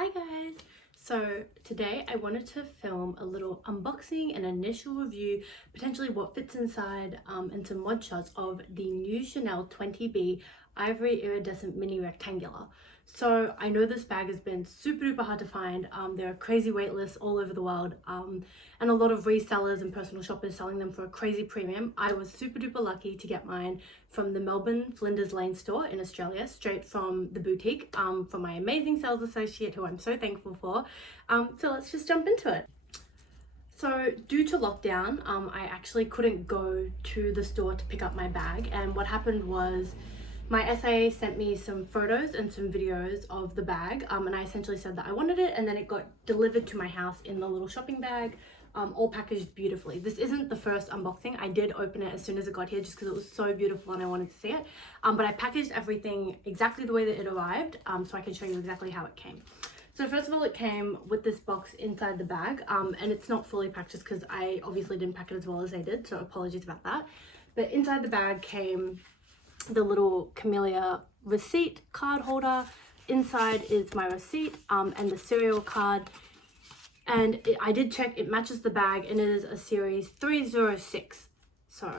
Hi guys! So today I wanted to film a little unboxing and initial review, potentially what fits inside, and some mod shots of the new Chanel 20B Ivory Iridescent Mini Rectangular. So I know this bag has been super duper hard to find. There are crazy wait lists all over the world, and a lot of resellers and personal shoppers selling them for a crazy premium. I was super duper lucky to get mine from the Melbourne Flinders Lane store in Australia, straight from the boutique, from my amazing sales associate who I'm so thankful for. So let's just jump into it. So due to lockdown, I actually couldn't go to the store to pick up my bag, and what happened was my SA sent me some photos and some videos of the bag, and I essentially said that I wanted it, and then it got delivered to my house in the little shopping bag, all packaged beautifully. This isn't the first unboxing. I did open it as soon as it got here just because it was so beautiful and I wanted to see it, but I packaged everything exactly the way that it arrived, so I can show you exactly how it came. So first of all, it came with this box inside the bag, and it's not fully packed just because I obviously didn't pack it as well as they did, so apologies about that. But inside the bag came the little Camellia receipt card holder. Inside is my receipt, and the serial card. And I did check, it matches the bag, and it is a series 306. So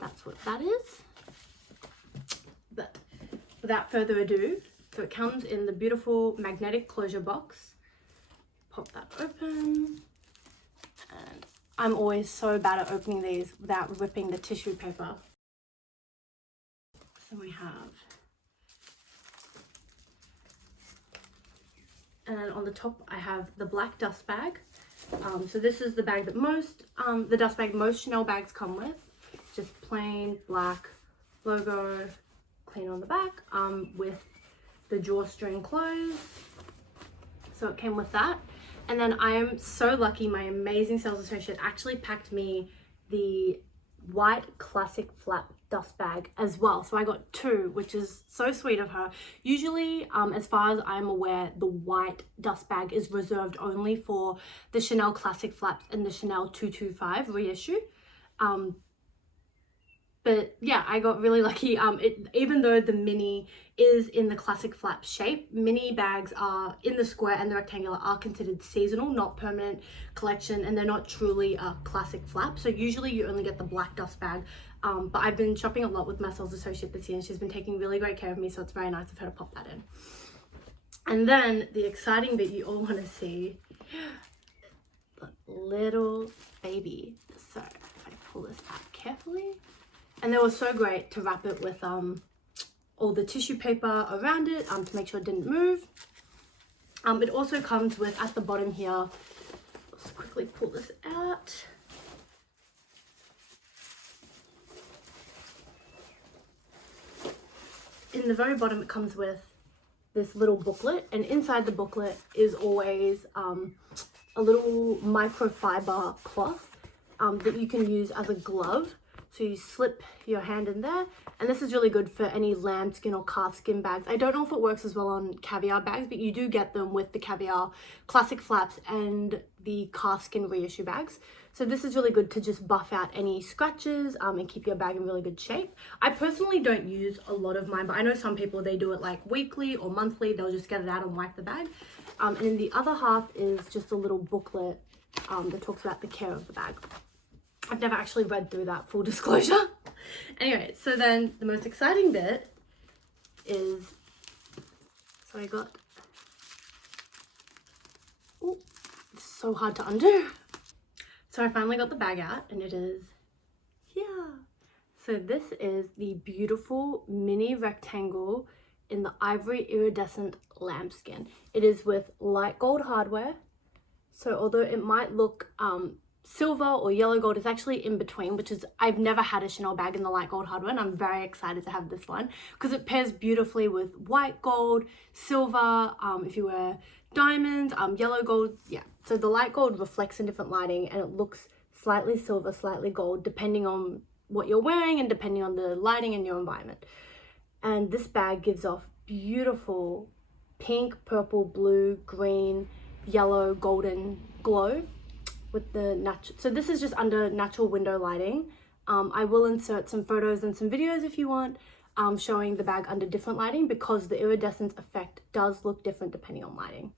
that's what that is. But without further ado, so it comes in the beautiful magnetic closure box. Pop that open. And I'm always so bad at opening these without ripping the tissue paper. So we have, and on the top I have the black dust bag. So this is the bag that the dust bag most Chanel bags come with. Just plain black logo, clean on the back, with the drawstring closed. So it came with that. And then I am so lucky, my amazing sales associate actually packed me the white classic flap dust bag as well, so I got two, which is so sweet of her. Usually, as far as I'm aware, the white dust bag is reserved only for the Chanel classic flaps and the Chanel 225 reissue. But yeah, I got really lucky. Even though the mini is in the classic flap shape, mini bags are in the square and the rectangular are considered seasonal, not permanent collection, and they're not truly a classic flap. So usually you only get the black dust bag. But I've been shopping a lot with my sales associate this year, and she's been taking really great care of me, so it's very nice of her to pop that in. And then the exciting bit you all want to see, the little baby. So if I pull this out carefully, and they were so great to wrap it with all the tissue paper around it, to make sure it didn't move. It also comes with, at the bottom here, let's quickly pull this out. In the very bottom, it comes with this little booklet, and inside the booklet is always a little microfiber cloth that you can use as a glove. So you slip your hand in there, and this is really good for any lambskin or calfskin bags. I don't know if it works as well on caviar bags, but you do get them with the caviar classic flaps and the calfskin reissue bags. So this is really good to just buff out any scratches, and keep your bag in really good shape. I personally don't use a lot of mine, but I know some people, they do it like weekly or monthly. They'll just get it out and wipe the bag. And in the other half is just a little booklet that talks about the care of the bag. I've never actually read through that, full disclosure. Anyway, so then the most exciting bit is, so I got, oh, it's so hard to undo. So I finally got the bag out, and it is here. So this is the beautiful mini rectangle in the ivory iridescent lambskin. It is with light gold hardware. So although it might look silver or yellow gold, is actually in between, which is, I've never had a Chanel bag in the light gold hardware, and I'm very excited to have this one because it pairs beautifully with white gold, silver, if you wear diamonds, yellow gold. Yeah, so the light gold reflects in different lighting, and it looks slightly silver, slightly gold, depending on what you're wearing and depending on the lighting in your environment. And this bag gives off beautiful pink, purple, blue, green, yellow, golden glow with the natural. So this is just under natural window lighting. I will insert some photos and some videos if you want, showing the bag under different lighting, because the iridescence effect does look different depending on lighting.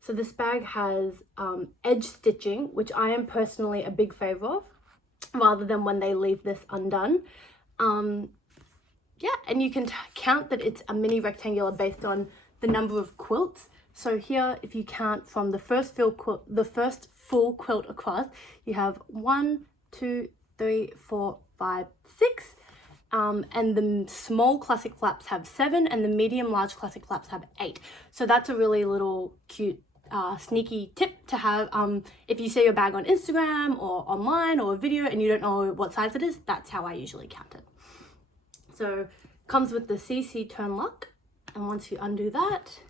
So this bag has edge stitching, which I am personally a big favor of, rather than when they leave this undone. Yeah, and you can count that it's a mini rectangular based on the number of quilts. So here, if you count from the first full quilt across, you have 1, 2, 3, 4, 5, 6. And the small classic flaps have 7, and the medium large classic flaps have 8. So that's a really little cute sneaky tip to have. If you see your bag on Instagram or online or a video and you don't know what size it is, that's how I usually count it. So comes with the CC turn lock, and once you undo that,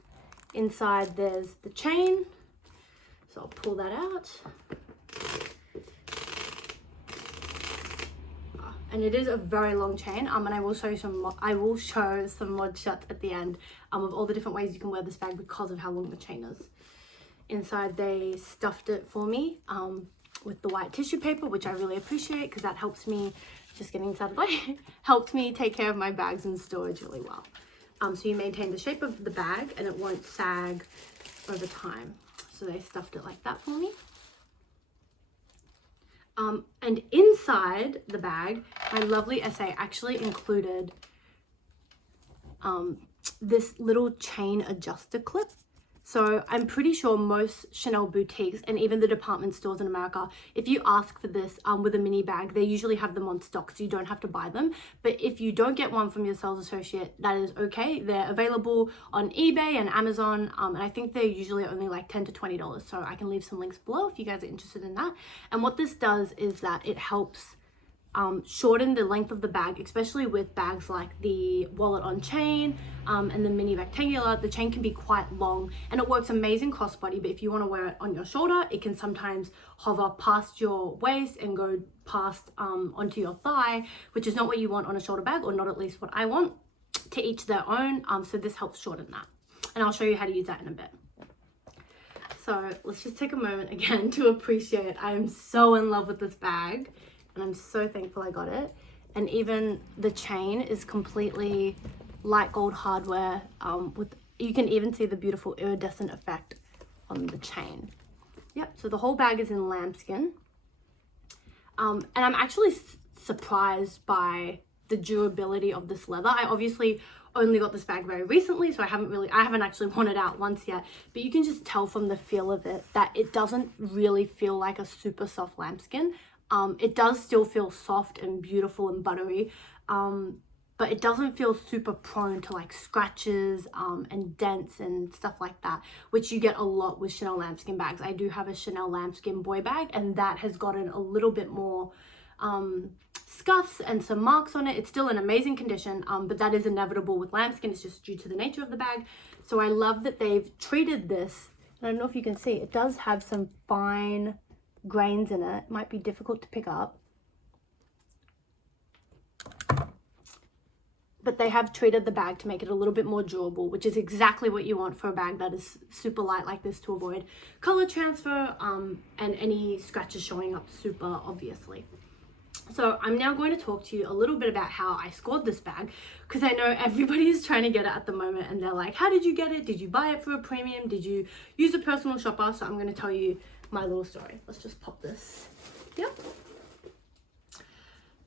inside there's the chain. So I'll pull that out. And it is a very long chain, and I will show some mod shots at the end of all the different ways you can wear this bag because of how long the chain is. Inside they stuffed it for me with the white tissue paper, which I really appreciate because that helps me, just getting out of the way, helps me take care of my bags in storage really well. So you maintain the shape of the bag and it won't sag over time. So they stuffed it like that for me. And inside the bag, my lovely SA actually included this little chain adjuster clip. So I'm pretty sure most Chanel boutiques and even the department stores in America, if you ask for this with a mini bag, they usually have them on stock, so you don't have to buy them. But if you don't get one from your sales associate, that is okay. They're available on eBay and Amazon, and I think they're usually only like $10 to $20. So I can leave some links below if you guys are interested in that. And what this does is that it helps shorten the length of the bag, especially with bags like the wallet on chain and the mini rectangular. The chain can be quite long and it works amazing crossbody, but if you want to wear it on your shoulder, it can sometimes hover past your waist and go past onto your thigh, which is not what you want on a shoulder bag, or not at least what I want. To each their own. So this helps shorten that, and I'll show you how to use that in a bit. So let's just take a moment again to appreciate. I am so in love with this bag. And I'm so thankful I got it. And even the chain is completely light gold hardware. You can even see the beautiful iridescent effect on the chain. Yep, so the whole bag is in lambskin. And I'm actually surprised by the durability of this leather. I obviously only got this bag very recently, so I haven't actually worn it out once yet, but you can just tell from the feel of it that it doesn't really feel like a super soft lambskin. It does still feel soft and beautiful and buttery, but it doesn't feel super prone to like scratches and dents and stuff like that, which you get a lot with Chanel lambskin bags. I do have a Chanel lambskin boy bag, and that has gotten a little bit more scuffs and some marks on it. It's still in amazing condition, but that is inevitable with lambskin. It's just due to the nature of the bag. So I love that they've treated this, and I don't know if you can see, it does have some fine grains in it. It might be difficult to pick up, but they have treated the bag to make it a little bit more durable, which is exactly what you want for a bag that is super light like this, to avoid color transfer and any scratches showing up super obviously. So I'm now going to talk to you a little bit about how I scored this bag, because I know everybody is trying to get it at the moment and they're like, how did you get it? Did you buy it for a premium? Did you use a personal shopper? So I'm going to tell you my little story. Let's just pop this here.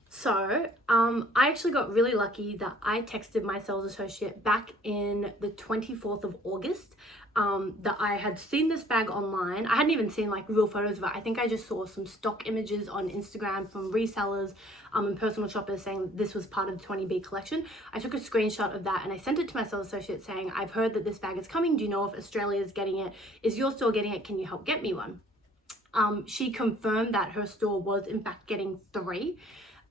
So I actually got really lucky that I texted my sales associate back in the 24th of August that I had seen this bag online. I hadn't even seen like real photos of it. I think I just saw some stock images on Instagram from resellers and personal shoppers saying this was part of the 20B collection. I took a screenshot of that and I sent it to my sales associate saying, I've heard that this bag is coming. Do you know if Australia is getting it? Is your store getting it? Can you help get me one? She confirmed that her store was in fact getting 3.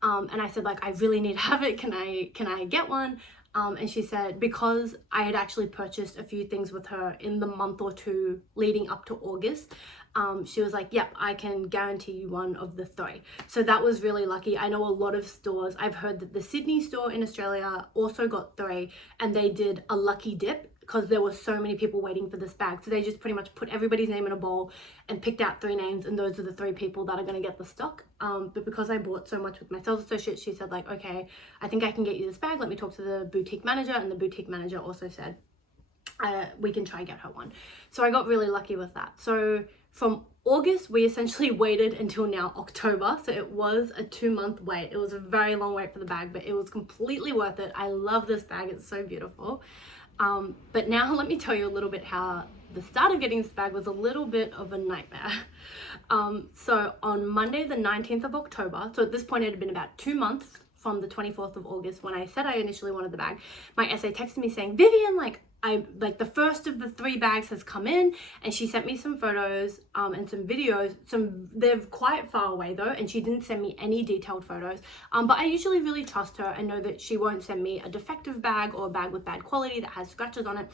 And I said, like, I really need to have it. Can I get one? And she said, because I had actually purchased a few things with her in the month or 2 leading up to August, she was like, yep, I can guarantee you one of the 3. So that was really lucky. I know a lot of stores, I've heard that the Sydney store in Australia also got 3, and they did a lucky dip because there were so many people waiting for this bag. So they just pretty much put everybody's name in a bowl and picked out 3 names, and those are the 3 people that are going to get the stock. But because I bought so much with my sales associate, she said like, okay, I think I can get you this bag. Let me talk to the boutique manager. And the boutique manager also said, we can try and get her one. So I got really lucky with that. So from August, we essentially waited until now October. So it was a 2-month wait. It was a very long wait for the bag, but it was completely worth it. I love this bag. It's so beautiful. But now let me tell you a little bit how the start of getting this bag was a little bit of a nightmare. So on Monday, the 19th of October, so at this point it had been about 2 months from the 24th of August when I said I initially wanted the bag, my SA texted me saying, Vivian, the first of the 3 bags has come in, and she sent me some photos and some videos. They're quite far away though, and she didn't send me any detailed photos. But I usually really trust her and know that she won't send me a defective bag or a bag with bad quality that has scratches on it.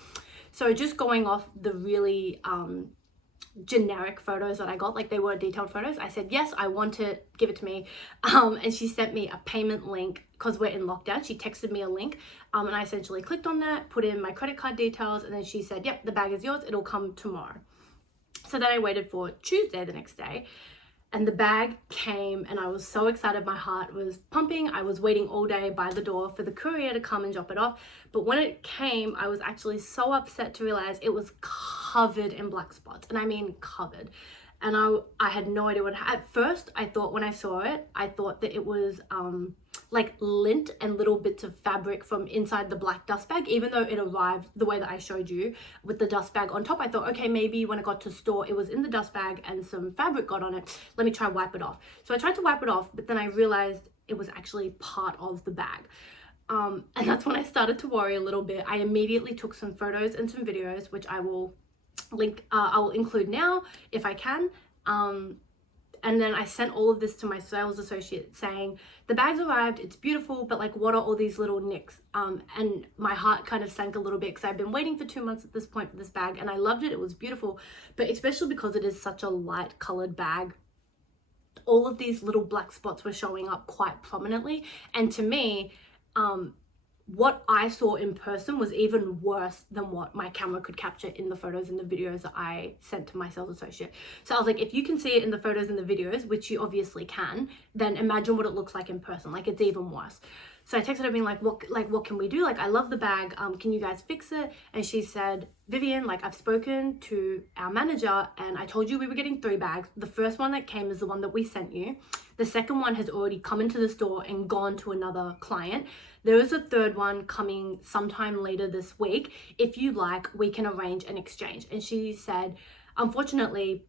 So just going off the really generic photos that I got, like they were detailed photos, I said, yes, I want it, give it to me. And she sent me a payment link because we're in lockdown. She texted me a link and I essentially clicked on that, put in my credit card details, and then she said, yep, the bag is yours, it'll come tomorrow. So then I waited for Tuesday, the next day, and the bag came and I was so excited. My heart was pumping. I was waiting all day by the door for the courier to come and drop it off. But when it came, I was actually so upset to realize it was covered in black spots. And I mean covered. And I had no idea at first I thought when I saw it, I thought that it was like lint and little bits of fabric from inside the black dust bag, even though it arrived the way that I showed you with the dust bag on top. I thought, okay, maybe when it got to store, it was in the dust bag and some fabric got on it. Let me try wipe it off. So I tried to wipe it off, but then I realized it was actually part of the bag. And that's when I started to worry a little bit. I immediately took some photos and some videos, which I will link, I'll include now if I can. And then I sent all of this to my sales associate saying, the bag's arrived, it's beautiful, but like, what are all these little nicks? And my heart kind of sank a little bit because I've been waiting for 2 months at this point for this bag, and I loved it. It was beautiful, but especially because it is such a light colored bag, all of these little black spots were showing up quite prominently. And to me, what I saw in person was even worse than what my camera could capture in the photos and the videos that I sent to my sales associate. So I was like, if you can see it in the photos and the videos, which you obviously can, then imagine what it looks like in person. Like, it's even worse. So I texted her being like, what can we do? Like, I love the bag. Can you guys fix it? And she said, Vivian, like, I've spoken to our manager and I told you we were getting 3 bags. The first one that came is the one that we sent you. The second one has already come into the store and gone to another client. There is a third one coming sometime later this week. If you like, we can arrange an exchange. And she said, unfortunately,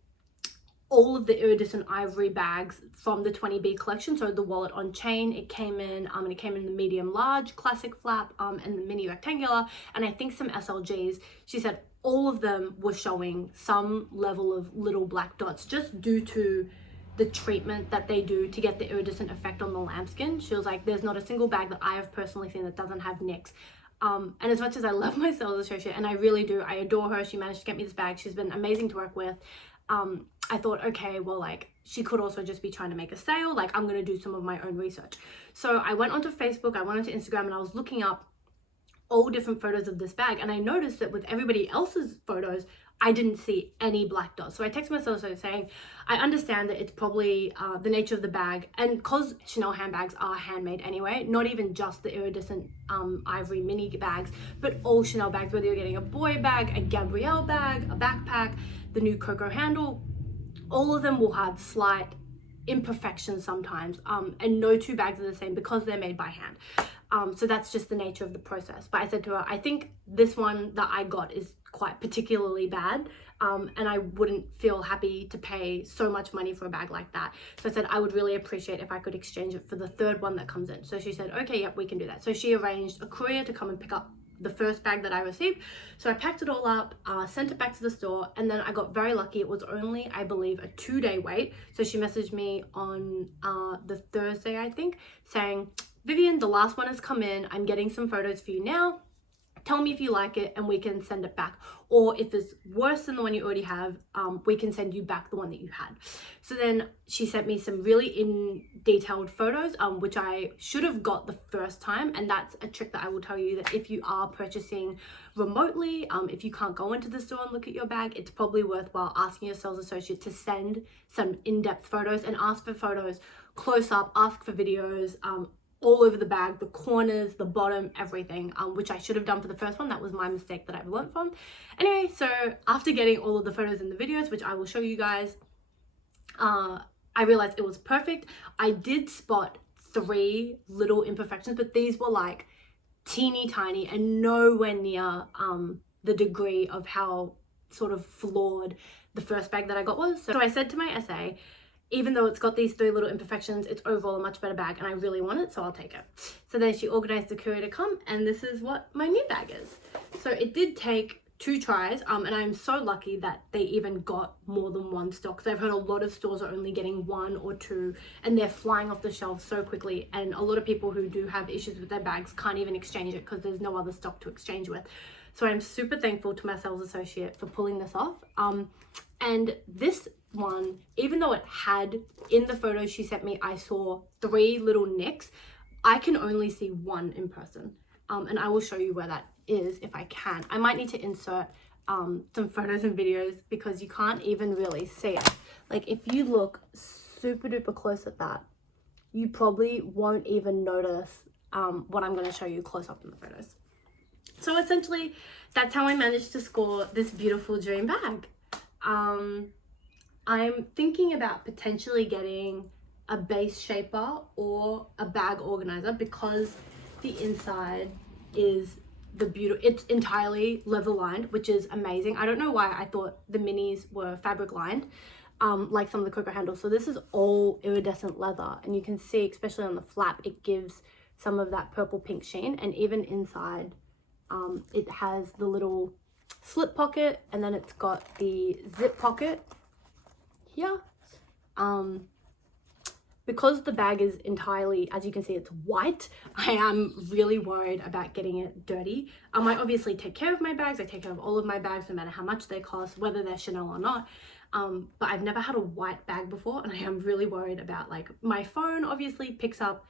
all of the iridescent ivory bags from the 20B collection, so the wallet on chain, it came in, and it came in the medium large classic flap and the mini rectangular, and I think some SLGs. She said all of them were showing some level of little black dots just due to the treatment that they do to get the iridescent effect on the lambskin. She was like, there's not a single bag that I have personally seen that doesn't have nicks. And as much as I love my sales associate, and I really do, I adore her, she managed to get me this bag, she's been amazing to work with. I thought, okay, well, like, she could also just be trying to make a sale. Like, I'm going to do some of my own research. So I went onto Facebook, I went onto Instagram, and I was looking up all different photos of this bag. And I noticed that with everybody else's photos, I didn't see any black dots. So I texted myself saying, I understand that it's probably the nature of the bag. And because Chanel handbags are handmade anyway, not even just the iridescent ivory mini bags, but all Chanel bags, whether you're getting a boy bag, a Gabrielle bag, a backpack, the new Coco handle, all of them will have slight imperfections sometimes. And no 2 bags are the same because they're made by hand. So that's just the nature of the process. But I said to her, I think this one that I got is quite particularly bad, and I wouldn't feel happy to pay so much money for a bag like that. So I said I would really appreciate if I could exchange it for the third one that comes in. So she said, okay, yep, we can do that. So she arranged a courier to come and pick up the first bag that I received. So I packed it all up, sent it back to the store, and then I got very lucky. It was only, I believe, a 2-day wait. So she messaged me on the Thursday, I think, saying, Vivian, the last one has come in. I'm getting some photos for you now. Tell me if you like it and we can send it back. Or if it's worse than the one you already have, we can send you back the one that you had. So then she sent me some really in-detailed photos, which I should have got the first time. And that's a trick that I will tell you, that if you are purchasing remotely, if you can't go into the store and look at your bag, it's probably worthwhile asking your sales associate to send some in-depth photos and ask for photos close up, ask for videos, all over the bag, the corners, the bottom, everything, which I should have done for the first one. That was my mistake that I've learned from. Anyway, so after getting all of the photos and the videos, which I will show you guys, I realized it was perfect. I did spot 3 little imperfections, but these were like teeny tiny and nowhere near the degree of how sort of flawed the first bag that I got was. So I said to my SA, even though it's got these 3 little imperfections, it's overall a much better bag and I really want it, so I'll take it. So then she organized the courier to come, and this is what my new bag is. So it did take 2 tries, and I'm so lucky that they even got more than 1 stock, because I've heard a lot of stores are only getting 1 or 2 and they're flying off the shelves so quickly, and a lot of people who do have issues with their bags can't even exchange it because there's no other stock to exchange with. So I'm super thankful to my sales associate for pulling this off. And this one, even though it had, in the photos she sent me, I saw 3 little nicks, I can only see 1 in person. And I will show you where that is if I can. I might need to insert some photos and videos because you can't even really see it. Like if you look super duper close at that, you probably won't even notice what I'm going to show you close up in the photos. So essentially, that's how I managed to score this beautiful dream bag. I'm thinking about potentially getting a base shaper or a bag organizer because the inside is it's entirely leather lined, which is amazing. I don't know why I thought the minis were fabric lined, like some of the cocoa handles. So this is all iridescent leather, and you can see, especially on the flap, it gives some of that purple pink sheen. And even inside, it has the little slip pocket, and then it's got the zip pocket here. Because the bag is entirely, as you can see, it's white, I am really worried about getting it dirty. I obviously take care of my bags. I take care of all of my bags no matter how much they cost, whether they're Chanel or not. But I've never had a white bag before, and I am really worried about, like, my phone obviously picks up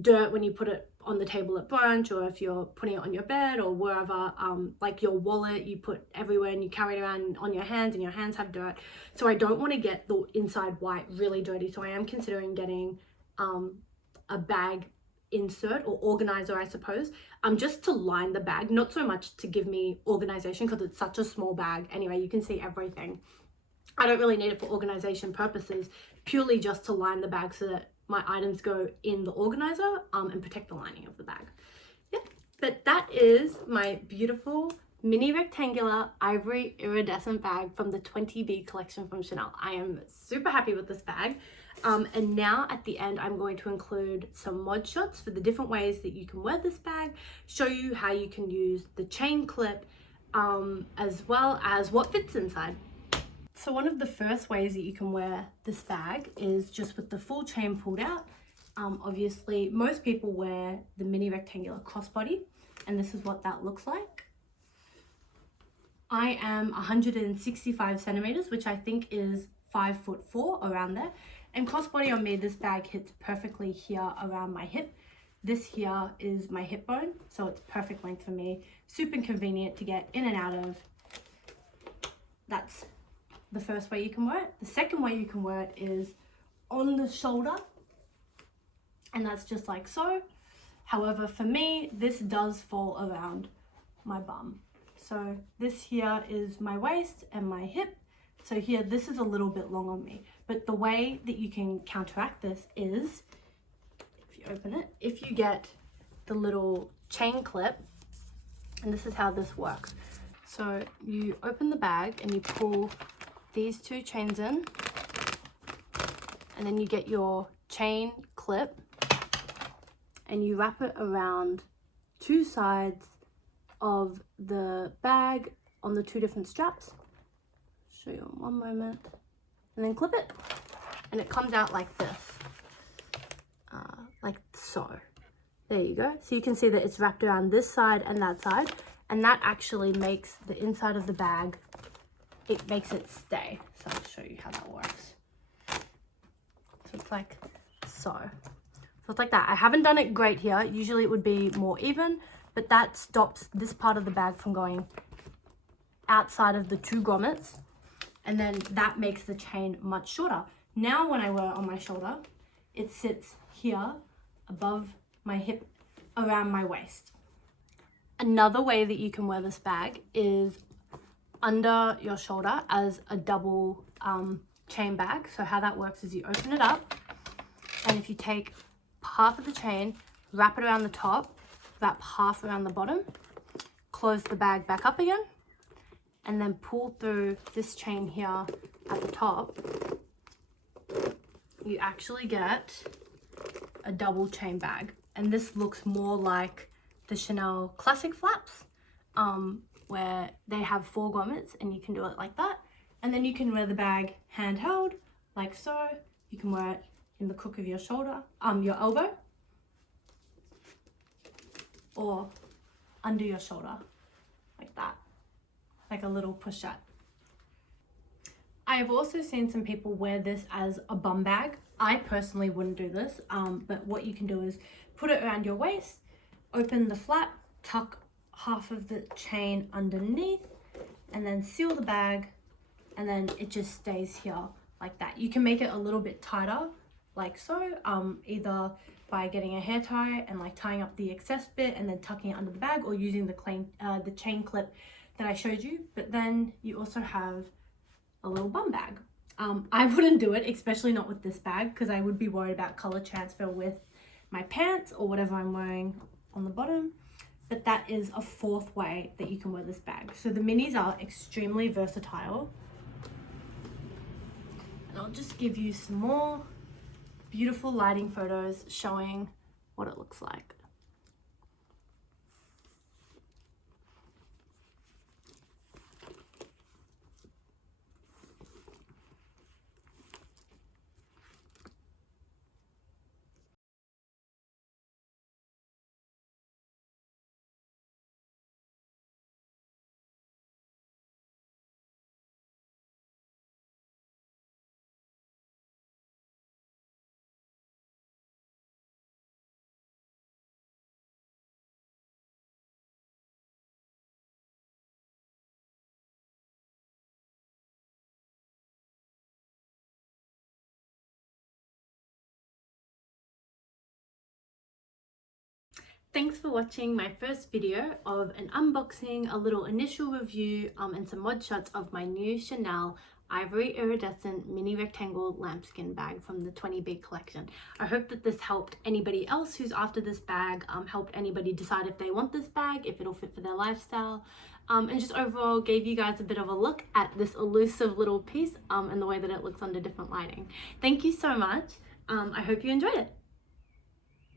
dirt when you put it on the table at brunch, or if you're putting it on your bed or wherever, like your wallet you put everywhere and you carry it around on your hands and your hands have dirt. So I don't want to get the inside white really dirty, so I am considering getting a bag insert or organizer, I suppose, just to line the bag, not so much to give me organization because it's such a small bag. Anyway, you can see everything. I don't really need it for organization purposes, purely just to line the bag so that my items go in the organizer and protect the lining of the bag. Yeah, but that is my beautiful mini rectangular ivory iridescent bag from the 20B collection from Chanel. I am super happy with this bag. And now at the end, I'm going to include some mod shots for the different ways that you can wear this bag, show you how you can use the chain clip, as well as what fits inside. So one of the first ways that you can wear this bag is just with the full chain pulled out. Obviously, most people wear the mini rectangular crossbody, and this is what that looks like. I am 165 centimeters, which I think is 5'4", around there. And crossbody on me, this bag hits perfectly here around my hip. This here is my hip bone, so it's perfect length for me. Super convenient to get in and out of. That's the first way you can wear it. The second way you can wear it is on the shoulder, and that's just like so. However, for me, this does fall around my bum. So this here is my waist and my hip. So here, this is a little bit long on me. But the way that you can counteract this is, if you open it, if you get the little chain clip, and this is how this works. So you open the bag and you pull these 2 chains in, and then you get your chain clip and you wrap it around 2 sides of the bag on the 2 different straps. Show you in one moment, and then clip it, and it comes out like this, like so. There you go. So you can see that it's wrapped around this side and that side, and that actually makes the inside of the bag, it makes it stay. So I'll show you how that works. So it's like so. So it's like that. I haven't done it great here. Usually it would be more even, but that stops this part of the bag from going outside of the 2 grommets, and then that makes the chain much shorter. Now when I wear it on my shoulder, it sits here above my hip around my waist. Another way that you can wear this bag is under your shoulder as a double chain bag. So how that works is you open it up, and if you take half of the chain, wrap it around the top, wrap half around the bottom, close the bag back up again, and then pull through this chain here at the top, you actually get a double chain bag. And this looks more like the Chanel classic flaps, where they have 4 grommets, and you can do it like that. And then you can wear the bag handheld, like so. You can wear it in the crook of your shoulder, your elbow, or under your shoulder, like that, like a little pochette. I have also seen some people wear this as a bum bag. I personally wouldn't do this, but what you can do is put it around your waist, open the flap, tuck half of the chain underneath, and then seal the bag, and then it just stays here like that. You can make it a little bit tighter, like so, either by getting a hair tie and like tying up the excess bit and then tucking it under the bag, or using the chain clip that I showed you. But then you also have a little bum bag. I wouldn't do it, especially not with this bag, because I would be worried about color transfer with my pants or whatever I'm wearing on the bottom. But that is a 4th way that you can wear this bag. So the minis are extremely versatile. And I'll just give you some more beautiful lighting photos showing what it looks like. Thanks for watching my first video of an unboxing, a little initial review, and some mod shots of my new Chanel Ivory Iridescent mini rectangle lambskin bag from the 20B collection. I hope that this helped anybody else who's after this bag, helped anybody decide if they want this bag, if it'll fit for their lifestyle, and just overall gave you guys a bit of a look at this elusive little piece and the way that it looks under different lighting. Thank you so much. I hope you enjoyed it.